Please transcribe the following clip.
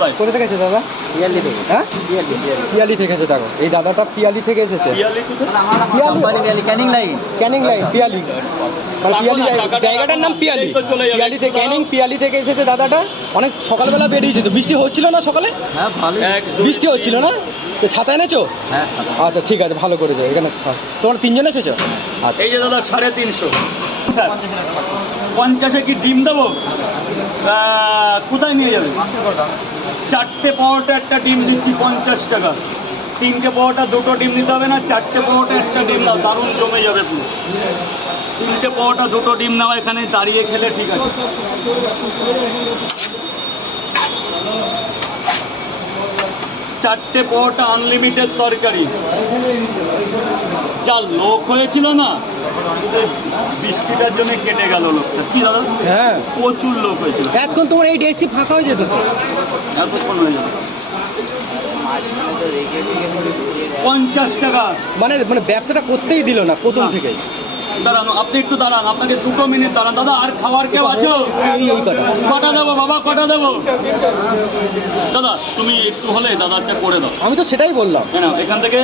কোথায়? কোথা থেকে এসেছে দাদা? পিয়ালি থেকে। হ্যাঁ, পিয়ালি পিয়ালি থেকে এসেছে। দেখো এই দাদাটা পিয়ালি থেকে এসেছে। পিয়ালি কোথায়? পিয়ালি ক্যানিং লাইন। ক্যানিং লাইন পিয়ালি, মানে পিয়ালি জায়গাটার নাম পিয়ালি। পিয়ালি থেকে ক্যানিং, পিয়ালি থেকে এসেছে দাদাটা। অনেক সকালবেলা বেরিয়েছে তো, বৃষ্টি হচ্ছিল না সকালে? হ্যাঁ ভালো। বৃষ্টি হচ্ছিল না তো, ছাতা এনেছো? হ্যাঁ আচ্ছা ঠিক আছে, ভালো করেছো। এখানে তোমার তিনজন এসেছো? আচ্ছা। এই যে দাদা 350 স্যার, 50-এ কি ডিম দেবো? কোথায় নিয়ে যাবে? 4টে পরোটা একটা ডিম দিচ্ছি 50 টাকা। 3টে পরোটা 2টো ডিম নিতে হবে না, 4টে পরোটা একটা ডিম নাও, দারুণ জমে যাবে পুরো। 3টে পরোটা 2টো ডিম নাও, এখানে দাঁড়িয়ে খেলে ঠিক আছে। 4টে পরোটা আনলিমিটেড তরকারি। যা লোক হয়েছিল না, বৃষ্টিটার জন্য কেটে গেল লোকটা। কি দাদা? হ্যাঁ, প্রচুর লোক হয়েছিল। এতক্ষণ তোমার এই ডেসি ফাঁকা হয়ে যেত তো। এতক্ষণ হয়ে যাবে। 50 টাকা। মানে মানে ব্যবসাটা করতেই দিল না প্রথম থেকে। দাঁড়ান, আপনি একটু দাঁড়ান, আপনাকে 2 মিনিট দাঁড়ান। দাদা আর খাবার কেউ আছে? এই কটা। কটা দেবো বাবা, কটা দেবো? দাদা তুমি একটু হলে দাদারটা করে দাও। আমি তো সেটাই বললাম। এখান থেকে